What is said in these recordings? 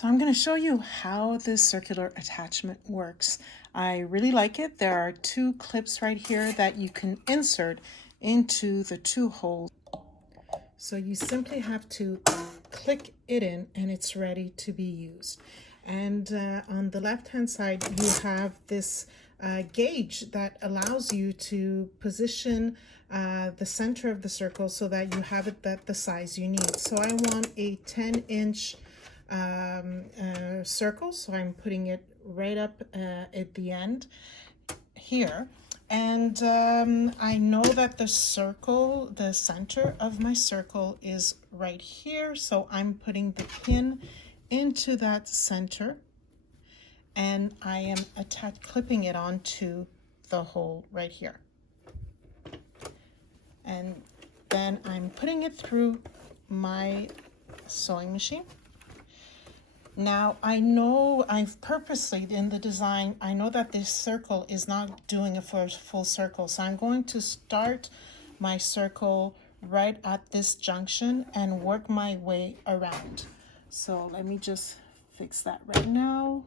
So I'm going to show you how this circular attachment works. I really like it. There are two clips right here that you can insert into the two holes. So you simply have to click it in and it's ready to be used. And on the left hand side you have this gauge that allows you to position the center of the circle so that you have it at the size you need. So I want a 10-inch circle, so I'm putting it right up at the end here. And I know that the center of my circle is right here, so I'm putting the pin into that center and I am clipping it onto the hole right here. And then I'm putting it through my sewing machine. Now, I know I've purposely, in the design, I know that this circle is not doing a full circle. So I'm going to start my circle right at this junction and work my way around. So let me just fix that right now.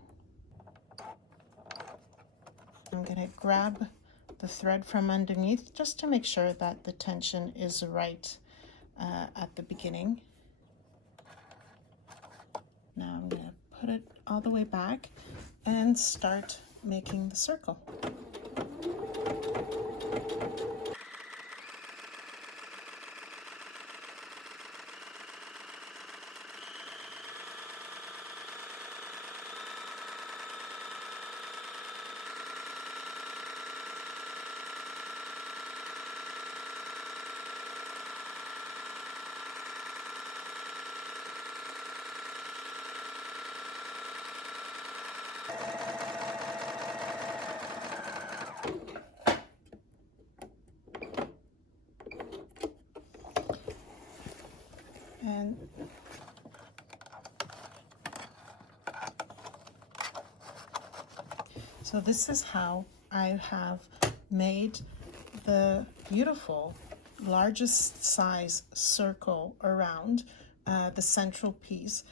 I'm going to grab the thread from underneath just to make sure that the tension is right at the beginning. Now I'm going to put it all the way back and start making the circle. And so this is how I have made the beautiful largest size circle around the central piece.